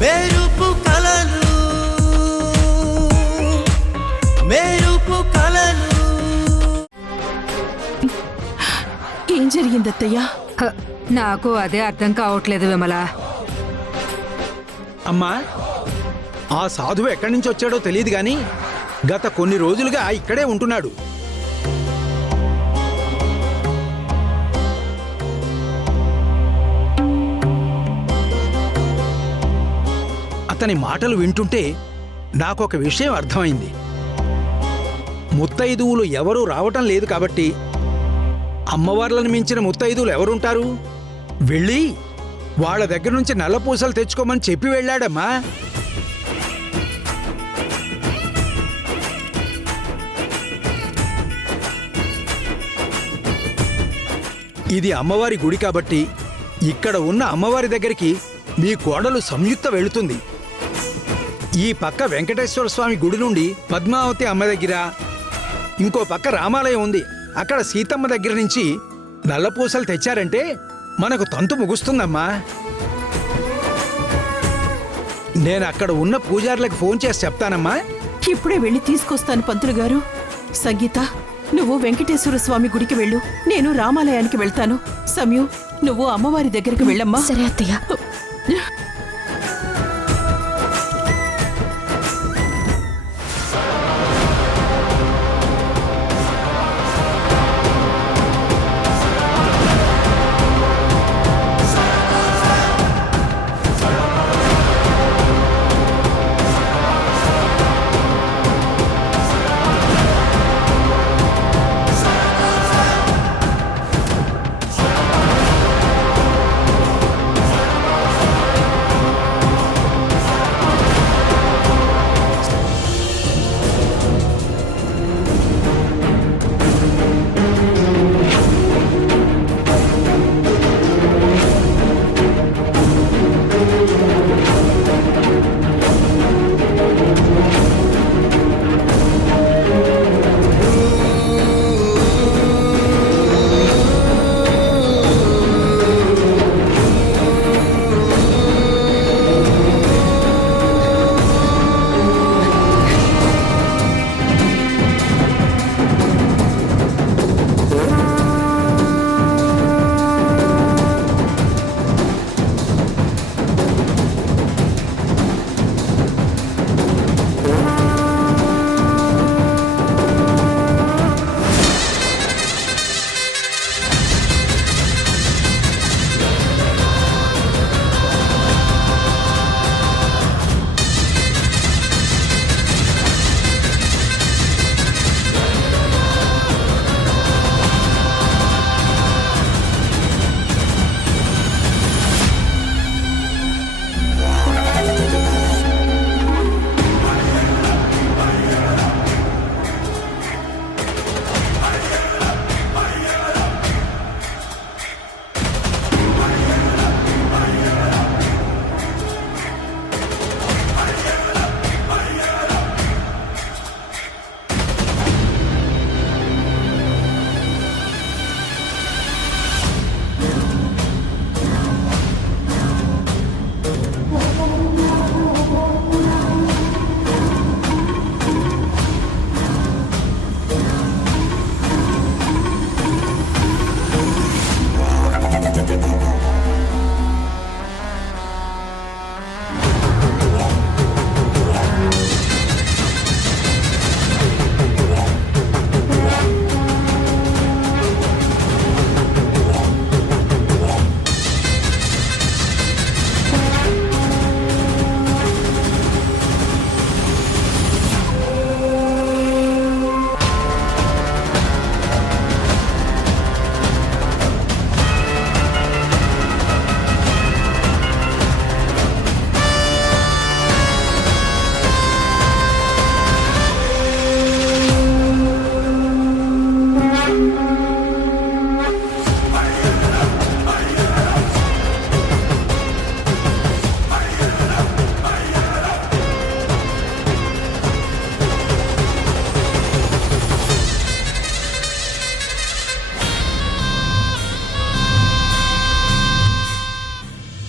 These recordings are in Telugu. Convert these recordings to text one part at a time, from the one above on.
మెరుపు కలలు మెరుపు కలలు. ఏం జరిగిందత్తయ్యా? నాకు అదే అర్థం కావట్లేదు విమల. అమ్మా, ఆ సాధువు ఎక్కడి నుంచి వచ్చాడో తెలియదు గాని గత కొన్ని రోజులుగా ఇక్కడే ఉంటున్నాడు. అతని మాటలు వింటుంటే నాకొక విషయం అర్థమైంది. ముత్తైదువులు ఎవరూ రావటం లేదు కాబట్టి అమ్మవార్లను మించిన ముత్తైదువులు ఎవరుంటారు? వెళ్ళి వాళ్ళ దగ్గర నుంచి నల్లపూసలు తెచ్చుకోమని చెప్పి వెళ్ళాడమ్మా. ఇది అమ్మవారి గుడి కాబట్టి ఇక్కడ ఉన్న అమ్మవారి దగ్గరికి మీ కోడలు సంయుక్త వెళుతుంది. ఈ పక్క వెంకటేశ్వర స్వామి గుడి నుండి పద్మావతి అమ్మ దగ్గర, ఇంకో పక్క రామాలయం ఉంది, అక్కడ సీతమ్మ దగ్గర నుంచి నల్లపూసలు తెచ్చారంటే మనకు తంతు ముగుస్తుందమ్మా. నేను అక్కడ ఉన్న పూజారులకు ఫోన్ చేసి చెప్తానమ్మా. ఇప్పుడే వెళ్ళి తీసుకొస్తాను పంతులు గారు. సంగీత, నువ్వు వెంకటేశ్వర స్వామి గుడికి వెళ్ళు, నేను రామాలయానికి వెళ్తాను. సమయు, నువ్వు అమ్మవారి దగ్గరికి వెళ్ళమ్మా. సరే అత్తయ్య.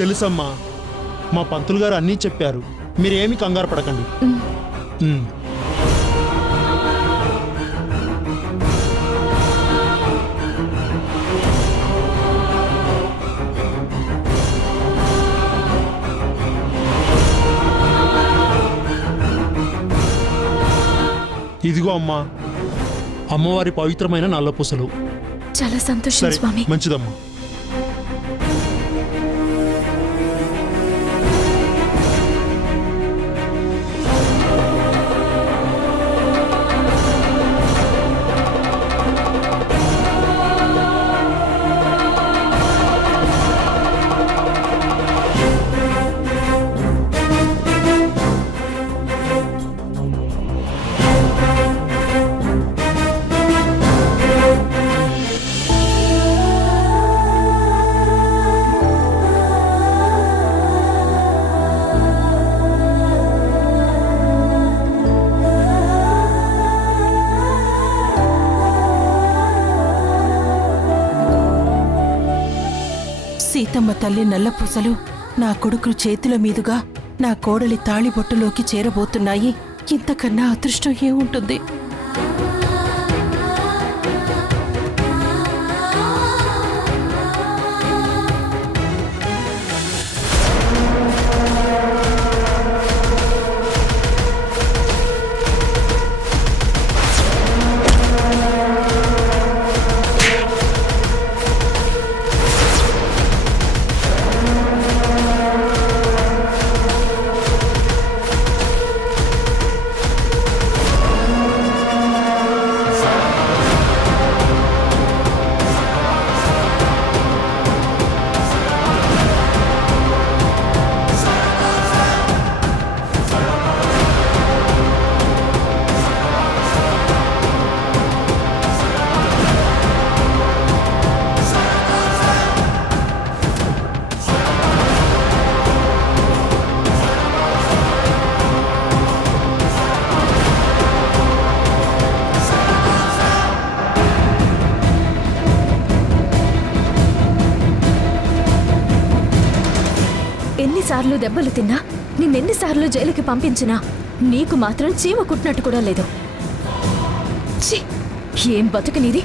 తెలుసమ్మా, మా పంతులు గారు అన్నీ చెప్పారు, మీరేమి కంగారు పడకండి. ఉమ్. ఇదిగో అమ్మా, అమ్మవారి పవిత్రమైన నల్ల పూసలు. చాలా సంతోషం సరే, స్వామి. మంచిదమ్మా. సీతమ్మ తల్లి నల్లపూసలు నా కొడుకు చేతుల మీదుగా నా కోడలి తాళిబొట్టులోకి చేరబోతున్నాయి. ఇంతకన్నా అదృష్టం ఏముంటుంది? ఎన్నిసార్లు దెబ్బలు తిన్నా, నిన్నెన్నిసార్లు జైలుకి పంపించినా నీకు మాత్రం చీమ కుట్టినట్టు కూడా లేదు. ఛీ! ఏం బతుకునిది?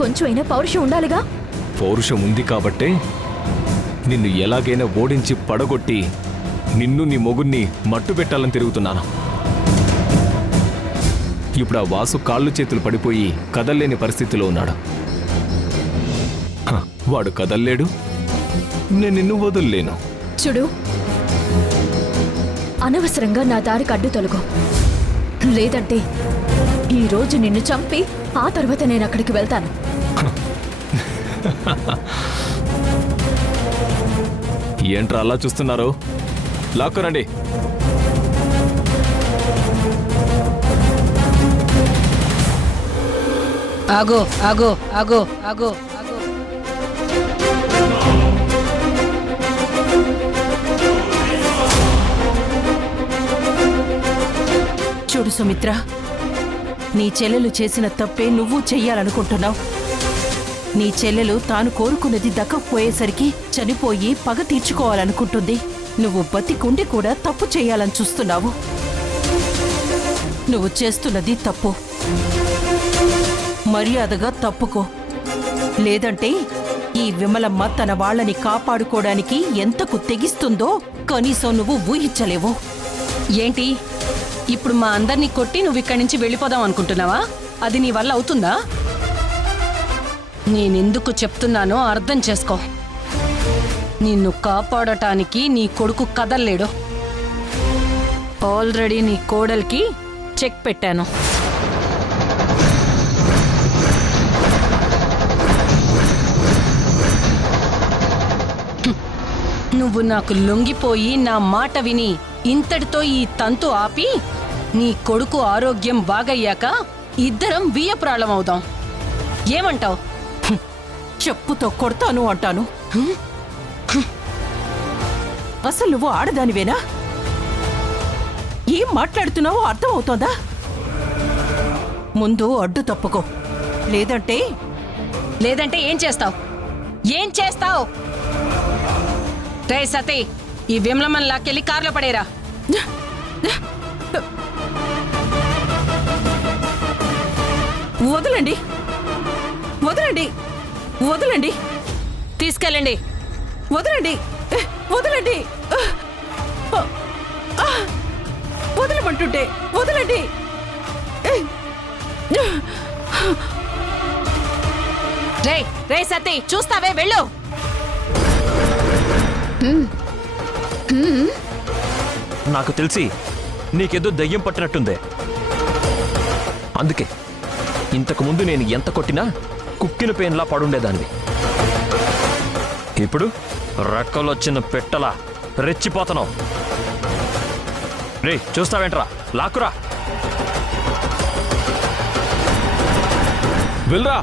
కొంచెమైనా పౌరుషం ఉండాలిగా. పౌరుషం ఉంది కాబట్టే నిన్ను ఎలాగైనా ఓడించి పడగొట్టి నిన్ను నీ మొగుణ్ణి మట్టు పెట్టాలని తిరుగుతున్నాను. ఇప్పుడు ఆ వాసు కాళ్ళు చేతులు పడిపోయి కదల్లేని పరిస్థితిలో ఉన్నాడు. వాడు కదల్లేడు, నేను నిన్ను వదుల్లేను. చూడు, అనవసరంగా నా దారికి అడ్డు తొలగు. లేదంటే ఈ రోజు నిన్ను చంపి ఆ తర్వాత నేను అక్కడికి వెళ్తాను. ఏంట్రా అలా చూస్తున్నారు? లాక్కురండి. ఆగో ఆగో ఆగో ఆగో ఆగో. చూడు సుమిత్ర, నీ చెల్లెలు చేసిన తప్పే నువ్వు చెయ్యాలనుకుంటున్నావు. నీ చెల్లెలు తాను కోరుకున్నది దక్కకపోయేసరికి చనిపోయి పగ తీర్చుకోవాలనుకుంటుంది. నువ్వు బతికుండి కూడా తప్పు చేయాలని చూస్తున్నావు. నువ్వు చేస్తున్నది తప్పు. మర్యాదగా తప్పుకో. లేదంటే ఈ విమలమ్మ తన వాళ్ళని కాపాడుకోవడానికి ఎంతకు తెగిస్తుందో కనీసం నువ్వు ఊహించలేవు. ఏంటి ఇప్పుడు మా అందరినీ కొట్టి నువ్వు ఇక్కడి నుంచి వెళ్ళిపోదాం అనుకుంటున్నావా? అది నీ వల్ల అవుతుందా? నేనెందుకు చెప్తున్నానో అర్థం చేసుకో. నిన్ను కాపాడటానికి నీ కొడుకు కదల్లేడు. ఆల్రెడీ నీ కోడలికి చెక్ పెట్టాను. నువ్వు నాకు లొంగిపోయి నా మాట విని ఇంతటితో ఈ తంతు ఆపి నీ కొడుకు ఆరోగ్యం బాగయ్యాక ఇద్దరం బియ్యప్రాళం అవుదాం. ఏమంటావ్? చెప్పుతో కొడతాను అంటాను. అసలు నువ్వు ఆడదానివేనా? ఏం మాట్లాడుతున్నావో అర్థం అవుతోందా? ముందు అడ్డు తప్పుకో. లేదంటే లేదంటే ఏం చేస్తావు? ఏం చేస్తావు? రే సతీ, ఈ విమలమ్మని లాక్కెళ్ళి కార్లో పడేరా. వదలండి, వదలండి, వదలండి, తీసుకెళ్ళండి. వదలండి, వదలండి, వదలమంటుంటే వదలండి. రే రే సతీ, చూస్తావే, వెళ్ళు. నాకు తెలిసి నీకేదో దయ్యం పట్టినట్టుందే. అందుకే ఇంతకు ముందు నేను ఎంత కొట్టినా కుక్కిన పెయిన్లా పడుండేదానివి. ఇప్పుడు రెక్కలొచ్చిన పెట్టలా రెచ్చిపోతున్నావు. రే చూస్తావేంట్రా, లాక్కురా. వెళ్ళరా.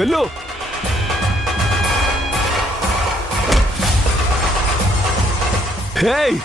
వెళ్ళు. హేయ్,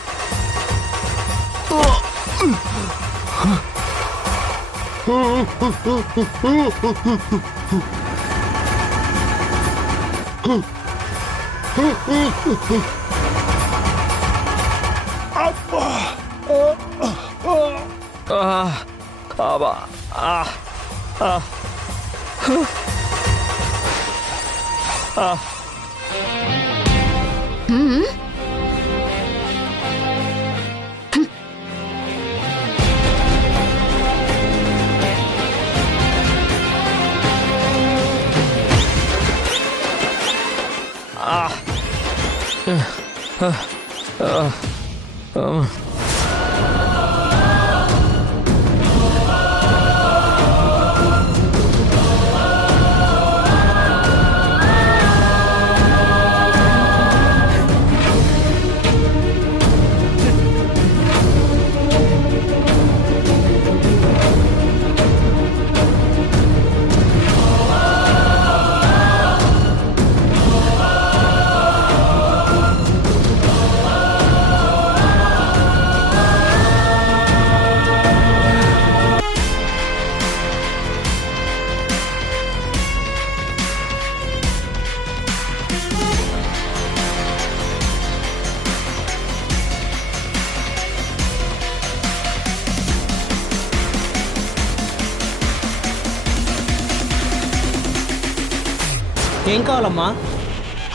ఏం కావాలమ్మా?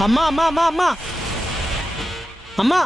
అమ్మా అమ్మా అమ్మా అమ్మా అమ్మా.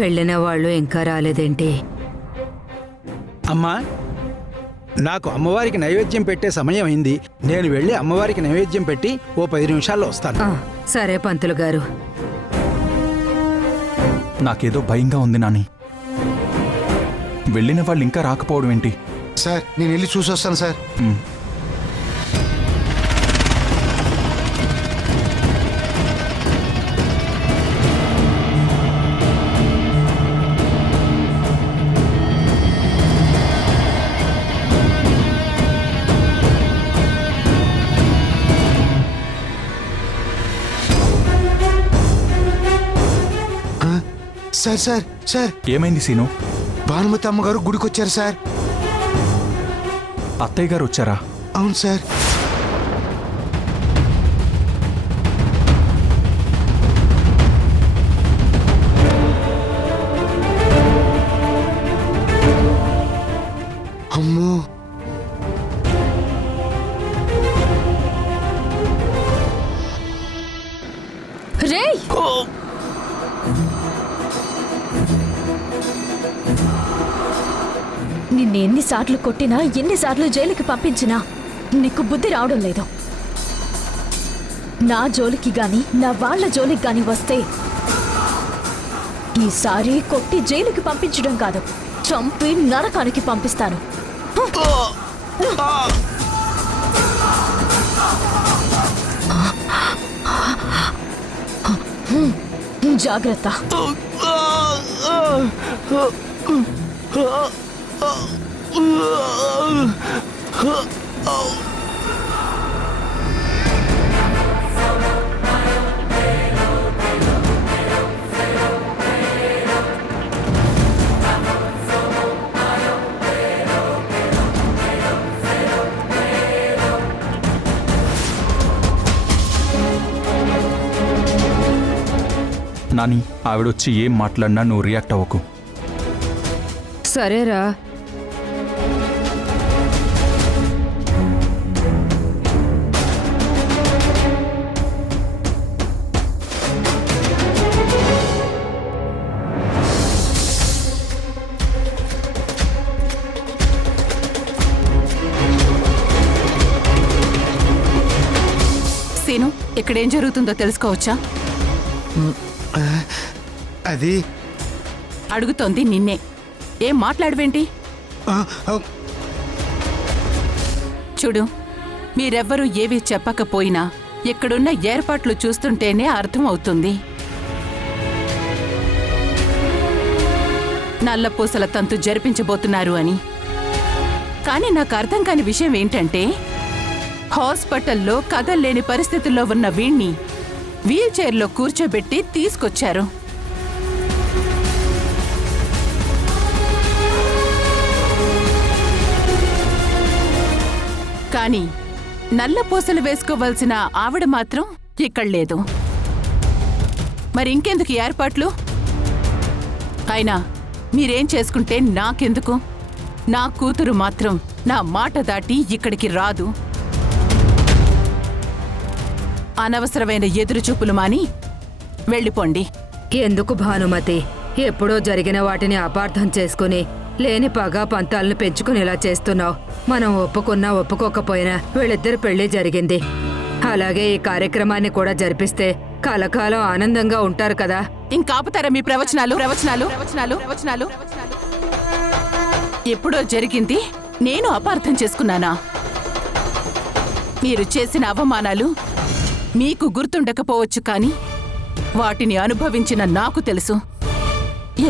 వెళ్ళిన వాళ్ళు ఇంకా రాలేదేంటి? అమ్మా, నాకు అమ్మవారికి నైవేద్యం పెట్టే సమయం అయింది. నేను వెళ్ళి అమ్మవారికి నైవేద్యం పెట్టి ఓ 10 నిమిషాల్లో వస్తాను. సరే పంతులు గారు. నాకేదో భయంగా ఉంది నాని. వెళ్ళిన వాళ్ళు ఇంకా రాకపోవడం ఏంటి? సార్ నేను వెళ్ళి చూసి వస్తాను సార్. సార్ సార్ సార్ ఏమైంది సీను? భానుమతి అమ్మగారు గుడికొచ్చారు సార్. అత్తయ్య గారు వచ్చారా? అవును సార్. అమ్మో, రేయ్ నిన్ను ఎన్నిసార్లు కొట్టినా ఎన్నిసార్లు జైలుకి పంపించినా నీకు బుద్ధి రావడం లేదు. నా జోలికి గాని నా వాళ్ళ జోలికి గాని వస్తే ఈసారి కొట్టి జైలుకి పంపించడం కాదు, చంపి నరకానికి పంపిస్తాను. జాగ్రత్త. నాని, ఆవిడొచ్చి ఏం మాట్లాడినా నువ్వు రియాక్ట్ అవ్వకు. సరేరా. సీను, ఇక్కడేం జరుగుతుందో తెలుసుకోవచ్చా? అది అడుగుతోంది నిన్నే. ఏం మాట్లాడవేంటి? చూడు, మీరెవ్వరూ ఏవీ చెప్పకపోయినా ఇక్కడున్న ఏర్పాట్లు చూస్తుంటేనే అర్థం అవుతుంది. నల్లపూసల తంతు జరిపించబోతున్నారు అని. కానీ నాకు అర్థం కాని విషయం ఏంటంటే, హాస్పిటల్లో కదల్లేని పరిస్థితుల్లో ఉన్న వీణ్ణి వీల్ చైర్లో కూర్చోబెట్టి తీసుకొచ్చారు. కానీ నల్లపూసలు వేసుకోవలసిన ఆవిడ మాత్రం ఇక్కడ లేదు. మరి ఇంకెందుకు ఏర్పాట్లు? అయినా మీరేం చేసుకుంటే నాకెందుకు? నా కూతురు మాత్రం నా మాట దాటి ఇక్కడికి రాదు. అనవసరమైన ఎదురుచూపులు మాని వెళ్ళిపోండి. ఎందుకు భానుమతి? ఎప్పుడో జరిగిన వాటిని అపార్థం చేసుకుని లేని పగా పంతాలను పెంచుకుని ఇలా చేస్తున్నావు. మనం ఒప్పుకున్నా ఒప్పుకోకపోయినా వీళ్ళిద్దరు పెళ్లి జరిగింది. అలాగే ఈ కార్యక్రమాన్ని కూడా జరిపిస్తే కలకాలం ఆనందంగా ఉంటారు కదా. ఇంకాపుతారా మీ ప్రవచనాలు? ఎప్పుడో జరిగింది నేను అపార్థం చేసుకున్నానా? మీరు చేసిన అవమానాలు మీకు గుర్తుండకపోవచ్చు, కానీ వాటిని అనుభవించిన నాకు తెలుసు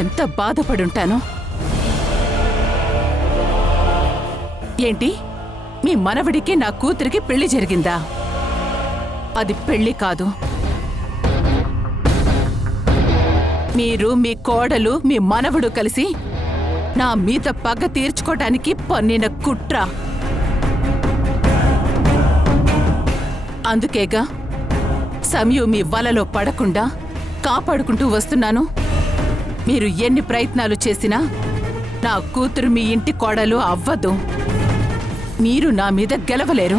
ఎంత బాధపడుంటానో. ఏంటి, మీ మనవడికి నా కూతురికి పెళ్లి జరిగిందా? అది పెళ్లి కాదు. మీరు, మీ కోడలు, మీ మనవడు కలిసి నా మీద పగ తీర్చుకోవటానికి పన్నిన కుట్ర. అందుకేగా సమయం మీ వలలో పడకుండా కాపాడుకుంటూ వస్తున్నాను. మీరు ఎన్ని ప్రయత్నాలు చేసినా నా కూతురు మీ ఇంటి కోడలు అవ్వదు. మీరు నా మీద గెలవలేరు.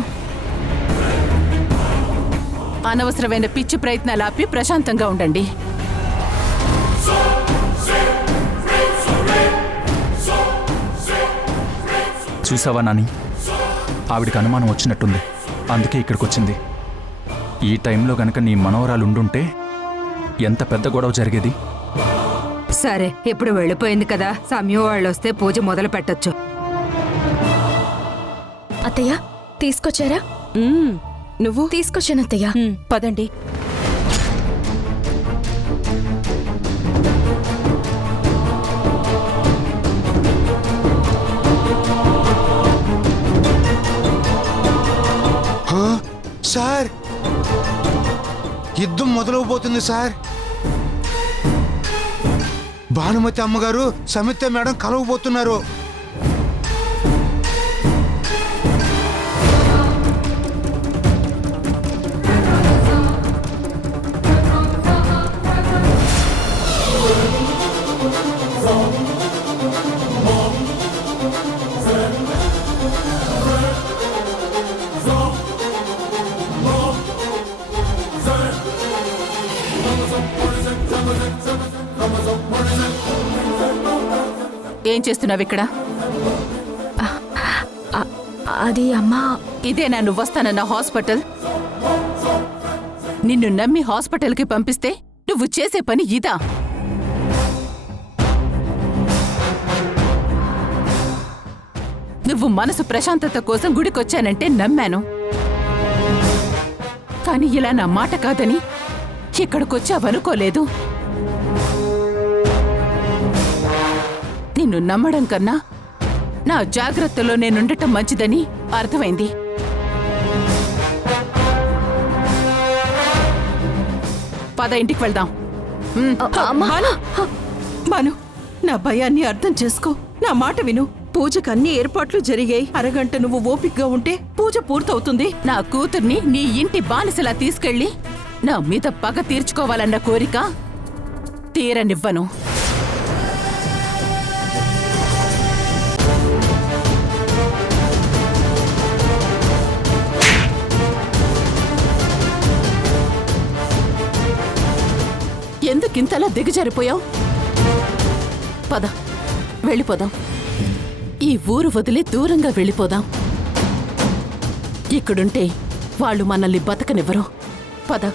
అనవసరమైన పిచ్చి ప్రయత్నాలు ఆపి ప్రశాంతంగా ఉండండి. చూసావా నాని, ఆవిడికి అనుమానం వచ్చినట్టుంది, అందుకే ఇక్కడికి వచ్చింది. ఈ టైంలో గనక నీ మనవరాలు ఉండుంటే ఎంత పెద్ద గొడవ జరిగేది. సరే, ఇప్పుడు వెళ్ళిపోయింది కదా, సమయం వాళ్ళు వస్తే పూజ మొదలు పెట్టొచ్చు. అత్తయ్య తీసుకొచ్చారా? నువ్వు? తీసుకొచ్చాను అత్తయ్య. పదండి. సార్, యుద్ధం మొదలవబోతుంది సార్. భానుమతి అమ్మగారు సమిత మేడం కలవబోతున్నారు. ఏం చేస్తున్నావు ఇక్కడ? అది అమ్మా. ఇదేనా నువ్వొస్తానన్న హాస్పిటల్? నిన్ను నమ్మి హాస్పిటల్కి పంపిస్తే నువ్వు చేసే పని ఇదా? నువ్వు మనసు ప్రశాంతత కోసం గుడికొచ్చానంటే నమ్మాను, కానీ ఇలా నా మాట కాదని ఇక్కడికొచ్చావనుకోలేదు. నిన్ను నమ్మడం కన్నా నా జాగ్రత్తలో నేనుండటం మంచిదని అర్థమైంది. పద, ఇంటికి వెళ్దాం. బాను, నా భయాన్ని అర్థం చేసుకో, నా మాట విను. పూజకు అన్ని ఏర్పాట్లు జరిగాయి. అరగంట నువ్వు ఓపికగా ఉంటే పూజ పూర్తవుతుంది. నా కూతుర్ని నీ ఇంటి బానిసలా తీసుకెళ్లి నా మీద పగ తీర్చుకోవాలన్న కోరిక తీరనివ్వను. ఎందుకింతలా దిగజారిపోయావు? పద, వెళ్ళిపోదాం. ఈ ఊరు వదిలి దూరంగా వెళ్ళిపోదాం. ఇక్కడుంటే వాళ్ళు మనల్ని బతకనివ్వరు. పద.